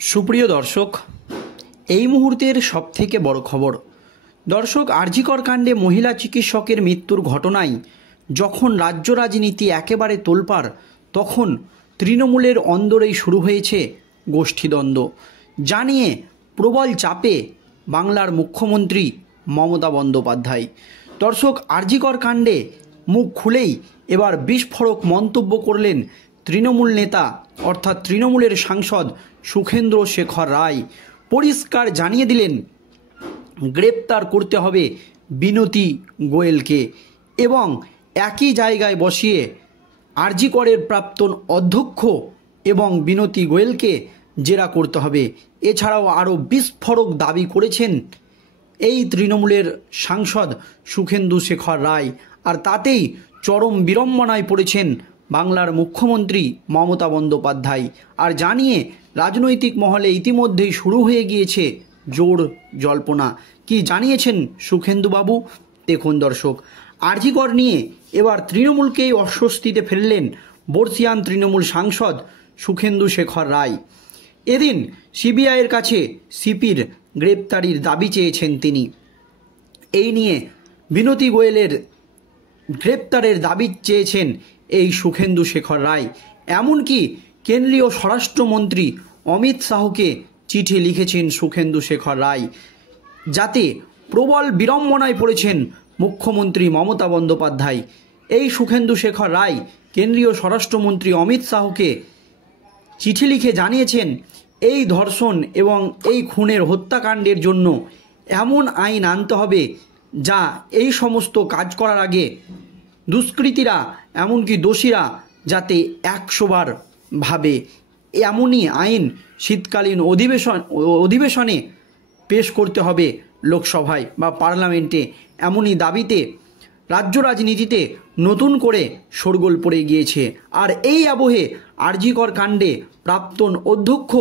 সুপ্রিয় দর্শক, এই মুহূর্তের সবথেকে বড় খবর। দর্শক, আরজিকর কাণ্ডে মহিলা চিকিৎসকের মৃত্যুর ঘটনায় যখন রাজ্য রাজনীতি একেবারে তোলপাড়, তখন তৃণমূলের অন্দরেই শুরু হয়েছে গোষ্ঠীদ্বন্দ্ব। জানিয়ে প্রবল চাপে বাংলার মুখ্যমন্ত্রী মমতা বন্দ্যোপাধ্যায়। দর্শক, আরজিকর কাণ্ডে মুখ খুলেই এবার বিস্ফোরক মন্তব্য করলেন তৃণমূল নেতা অর্থাৎ তৃণমূলের সাংসদ সুখেন্দ্র শেখর রায়। পরিষ্কার জানিয়ে দিলেন গ্রেপ্তার করতে হবে বিনতি গোয়েলকে এবং একই জায়গায় বসিয়ে আরজিকরের প্রাক্তন অধ্যক্ষ এবং বিনতি গোয়েলকে জেরা করতে হবে। এছাড়াও আরও বিস্ফোরক দাবি করেছেন এই তৃণমূলের সাংসদ সুখেন্দু শেখর রায়। আর তাতেই চরম বিড়ম্বনায় পড়েছেন বাংলার মুখ্যমন্ত্রী মমতা বন্দ্যোপাধ্যায়। আর জানিয়ে রাজনৈতিক মহলে ইতিমধ্যেই শুরু হয়ে গিয়েছে জোর জল্পনা। কি জানিয়েছেন সুখেন্দুবাবু দেখুন দর্শক। আরজিকর নিয়ে এবার তৃণমূলকেই অস্বস্তিতে ফেললেন বর্ষিয়ান তৃণমূল সাংসদ সুখেন্দু শেখর রায়। এদিন সিবিআইয়ের কাছে সিপির গ্রেপ্তারির দাবি চেয়েছেন তিনি। এই নিয়ে বিনতি গোয়েলের গ্রেপ্তারের দাবি চেয়েছেন এই সুখেন্দু শেখর রায়। এমনকি কেন্দ্রীয় স্বরাষ্ট্রমন্ত্রী অমিত শাহকে চিঠি লিখেছেন সুখেন্দু শেখর রায়। যাতে প্রবল বিড়ম্বনায় পড়েছেন মুখ্যমন্ত্রী মমতা বন্দ্যোপাধ্যায়। এই সুখেন্দু শেখর রায় কেন্দ্রীয় স্বরাষ্ট্রমন্ত্রী অমিত শাহকে চিঠি লিখে জানিয়েছেন এই ধর্ষণ এবং এই খুনের হত্যাকাণ্ডের জন্য এমন আইন আনতে হবে যা এই সমস্ত কাজ করার আগে দুষ্কৃতীরা এমনকি দোষীরা যাতে 100 বার ভাবে। এমনই আইন শীতকালীন অধিবেশনে পেশ করতে হবে লোকসভায় বা পার্লামেন্টে। এমনই দাবিতে রাজ্য রাজনীতিতে নতুন করে শোরগোল পড়ে গিয়েছে। আর এই আবহে আরজিকর কাণ্ডে প্রাক্তন অধ্যক্ষ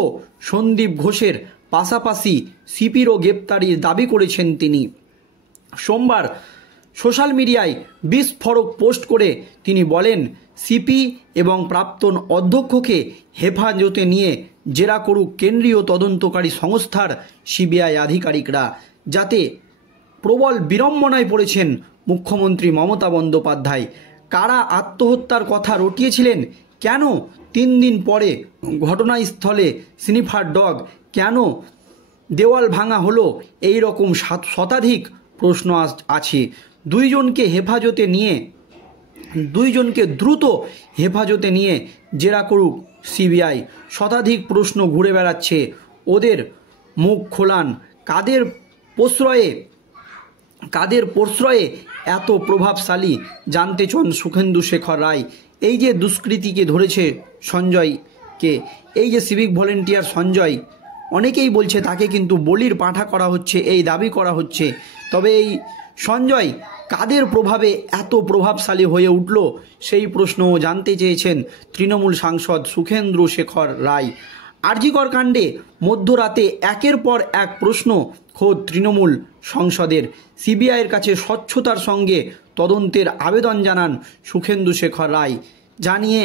সন্দীপ ঘোষের পাশাপাশি সিপিরও গ্রেপ্তারির দাবি করেছেন তিনি। সোমবার সোশ্যাল মিডিয়ায় বিস্ফোরক পোস্ট করে তিনি বলেন, সিপি এবং প্রাক্তন অধ্যক্ষকে হেফাজতে নিয়ে জেরা করুক কেন্দ্রীয় তদন্তকারী সংস্থার সিবিআই আধিকারিকরা। যাতে প্রবল বিড়ম্বনায় পড়েছেন মুখ্যমন্ত্রী মমতা বন্দ্যোপাধ্যায়। কারা আত্মহত্যার কথা রটিয়েছিলেন, কেন 3 দিন পরে ঘটনাস্থলে স্নিফার ডগ, কেন দেওয়াল ভাঙা হলো, এই রকম শতাধিক প্রশ্ন আছে। দুইজনকে দ্রুত হেফাজতে নিয়ে জেরা করুক সিবিআই। শতাধিক প্রশ্ন ঘুরে বেড়াচ্ছে, ওদের মুখ খোলান। কাদের প্রশ্রয়ে এত প্রভাবশালী জানতে চান সুখেন্দু শেখর রায়। এই যে দুষ্কৃতীকে ধরেছে সঞ্জয়কে, এই যে সিভিক ভলেন্টিয়ার সঞ্জয়, অনেকেই বলছে তাকে কিন্তু বলির পাঁঠা করা হচ্ছে, এই দাবি করা হচ্ছে। তবে এই সঞ্জয় কাদের প্রভাবে এত প্রভাবশালী হয়ে উঠল, সেই প্রশ্নও জানতে চেয়েছেন তৃণমূল সাংসদ সুখেন্দু শেখর রায়। আরজিকর কাণ্ডে মধ্যরাতে একের পর এক প্রশ্ন খোদ তৃণমূল সংসদের। সিবিআইয়ের কাছে স্বচ্ছতার সঙ্গে তদন্তের আবেদন জানান সুখেন্দু শেখর রায়। জানিয়ে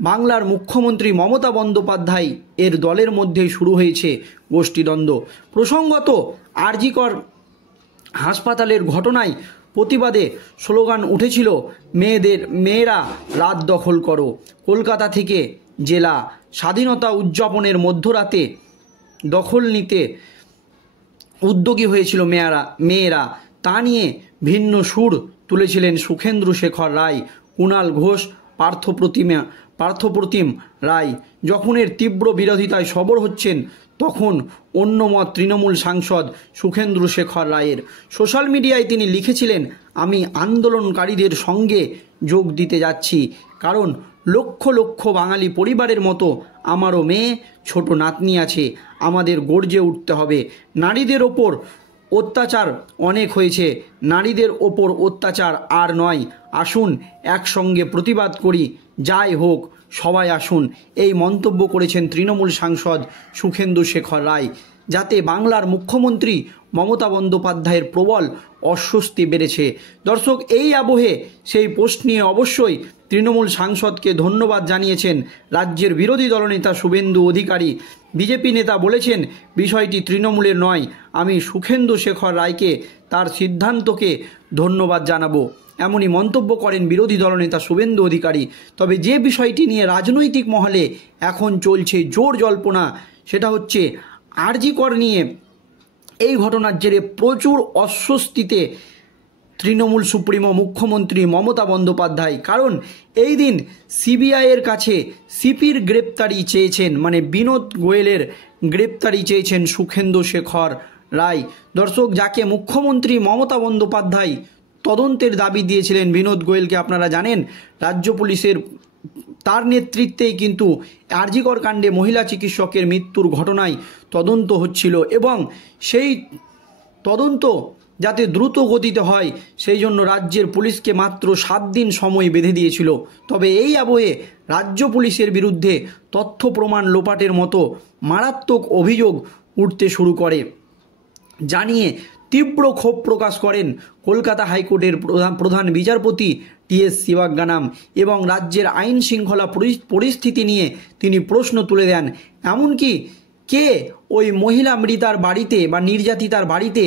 বাংলার মুখ্যমন্ত্রী মমতা বন্দ্যোপাধ্যায় এর দলের মধ্যেই শুরু হয়েছে গোষ্ঠীদ্বন্দ্ব। প্রসঙ্গত, আরজিকর হাসপাতালের ঘটনায় প্রতিবাদে স্লোগান উঠেছিল, মেয়েরা রাত দখল করো। কলকাতা থেকে জেলা স্বাধীনতা উদযাপনের মধ্যরাতে দখল নিতে উদ্যোগী হয়েছিল মেয়েরা। তা নিয়ে ভিন্ন সুর তুলেছিলেন সুখেন্দু শেখর রায়, কুণাল ঘোষ, পার্থপ্রতিম রায়। যখন এর তীব্র বিরোধিতায় সরব হচ্ছেন, তখন অন্য মত তৃণমূল সাংসদ সুখেন্দু শেখর রায়ের। সোশ্যাল মিডিয়ায় তিনি লিখেছিলেন, আমি আন্দোলনকারীদের সঙ্গে যোগ দিতে যাচ্ছি, কারণ লক্ষ লক্ষ বাঙালি পরিবারের মতো আমারও মেয়ে, ছোট নাতনি আছে। আমাদের গর্জে উঠতে হবে। নারীদের ওপর অত্যাচার অনেক হয়েছে, নারীদের ওপর অত্যাচার আর নয়। আসুন একসঙ্গে প্রতিবাদ করি, যাই হোক সবাই আসুন। এই মন্তব্য করেছেন তৃণমূল সাংসদ সুখেন্দু শেখর রায়। যাতে বাংলার মুখ্যমন্ত্রী মমতা বন্দ্যোপাধ্যায়ের প্রবল অস্বস্তি বেড়েছে। দর্শক, এই আবহে সেই পোস্ট নিয়ে অবশ্যই তৃণমূল সাংসদকে ধন্যবাদ জানিয়েছেন রাজ্যের বিরোধী দলনেতা শুভেন্দু অধিকারী। বিজেপি নেতা বলেছেন, বিষয়টি তৃণমূলের নয়, আমি সুখেন্দু শেখর রায়কে তার সিদ্ধান্তকে ধন্যবাদ জানাবো। এমনই মন্তব্য করেন বিরোধী দলনেতা শুভেন্দু অধিকারী। তবে যে বিষয়টি নিয়ে রাজনৈতিক মহলে এখন চলছে জোর জল্পনা, সেটা হচ্ছে আরজি কর নিয়ে। এই ঘটনার জেরে প্রচুর অস্বস্তিতে তৃণমূল সুপ্রিমো মুখ্যমন্ত্রী মমতা বন্দ্যোপাধ্যায়। কারণ এই দিন সিবিআইয়ের কাছে সিপির গ্রেপ্তারি চেয়েছেন, মানে বিনোদ গোয়েলের গ্রেপ্তারি চেয়েছেন সুখেন্দু শেখর রায়। দর্শক, যাকে মুখ্যমন্ত্রী মমতা বন্দ্যোপাধ্যায় তদন্তের দাবি দিয়েছিলেন বিনোদ গোয়েলকে, আপনারা জানেন রাজ্য পুলিশের তার নেতৃত্বেই কিন্তু আরজি কর কাণ্ডে মহিলা চিকিৎসকের মৃত্যুর ঘটনায় তদন্ত হচ্ছিল এবং সেই তদন্ত যাতে দ্রুত গতিতে হয় সেই জন্য রাজ্যের পুলিশকে মাত্র 7 দিন সময় বেঁধে দিয়েছিল। তবে এই আবহে রাজ্য পুলিশের বিরুদ্ধে তথ্য প্রমাণ লোপাটের মতো মারাত্মক অভিযোগ উঠতে শুরু করে, জানিয়ে তীব্র ক্ষোভ প্রকাশ করেন কলকাতা হাইকোর্টের প্রধান বিচারপতি টি.এস. শিবাজ্ঞানাম এবং রাজ্যের আইন শৃঙ্খলা পরিস্থিতি নিয়ে তিনি প্রশ্ন তুলে দেন। এমনকি কে ওই মহিলা মৃতার বাড়িতে বা নির্যাতিতার বাড়িতে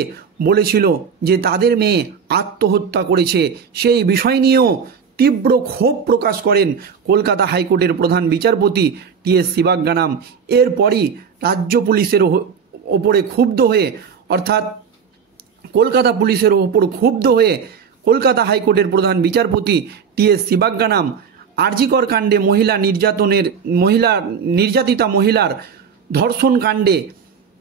বলেছিল যে তাদের মেয়ে আত্মহত্যা করেছে, সেই বিষয় নিয়েও তীব্র ক্ষোভ প্রকাশ করেন কলকাতা হাইকোর্টের প্রধান বিচারপতি টি.এস. শিবাজ্ঞানাম। এরপরই রাজ্য পুলিশের ওপরে ক্ষুব্ধ হয়ে, অর্থাৎ কলকাতা পুলিশের ওপর ক্ষুব্ধ হয়ে কলকাতা হাইকোর্টের প্রধান বিচারপতি টি.এস. শিবাজ্ঞানাম আরজি কর কাণ্ডে নির্যাতিতা মহিলার ধর্ষণ কাণ্ডে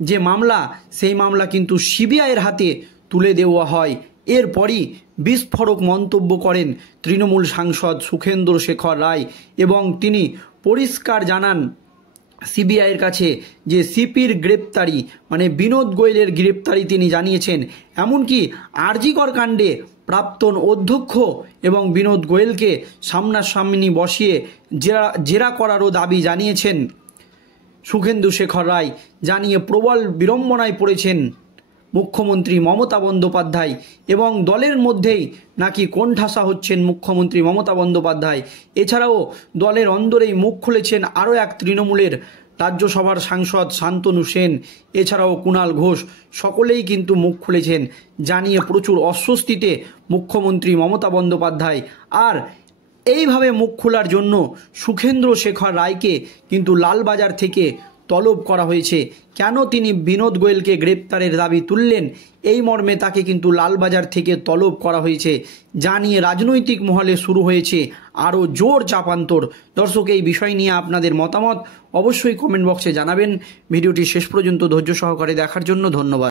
যে মামলা, সেই মামলা কিন্তু সিবিআইয়ের হাতে তুলে দেওয়া হয়। এরপরই বিস্ফোরক মন্তব্য করেন তৃণমূল সাংসদ সুখেন্দু শেখর রায় এবং তিনি পরিষ্কার জানান সিবিআইয়ের কাছে যে সিপির গ্রেপ্তারি, মানে বিনোদ গোয়েলের গ্রেপ্তারি তিনি জানিয়েছেন। এমনকি আরজি কর কাণ্ডে প্রাক্তন অধ্যক্ষ এবং বিনোদ গোয়েলকে সামনাসামনি বসিয়ে জেরা করারও দাবি জানিয়েছেন সুখেন্দু শেখর রায়, জানিয়ে প্রবল বিড়ম্বনায় পড়েছেন মুখ্যমন্ত্রী মমতা বন্দ্যোপাধ্যায় এবং দলের মধ্যেই নাকি কোণঠাসা হচ্ছেন মুখ্যমন্ত্রী মমতা বন্দ্যোপাধ্যায়। এছাড়াও দলের অন্দরেই মুখ খুলেছেন আরও এক তৃণমূলের রাজ্যসভার সাংসদ শান্তনু সেন, এছাড়াও কুণাল ঘোষ, সকলেই কিন্তু মুখ খুলেছেন, জানিয়ে প্রচুর অস্বস্তিতে মুখ্যমন্ত্রী মমতা বন্দ্যোপাধ্যায়। আর এইভাবে মুখ খোলার জন্য সুখেন্দু শেখর রায়কে কিন্তু লালবাজার থেকে তলব করা হয়েছে। কেন তিনি বিনোদ গোয়েলকে গ্রেপ্তারের দাবি তুললেন, এই মর্মে তাকে কিন্তু লালবাজার থেকে তলব করা হয়েছে, জানিয়ে রাজনৈতিক মহলে শুরু হয়েছে আরও জোর চাপান্তর। দর্শক, এই বিষয় নিয়ে আপনাদের মতামত অবশ্যই কমেন্ট বক্সে জানাবেন। ভিডিওটি শেষ পর্যন্ত ধৈর্য সহকারে দেখার জন্য ধন্যবাদ।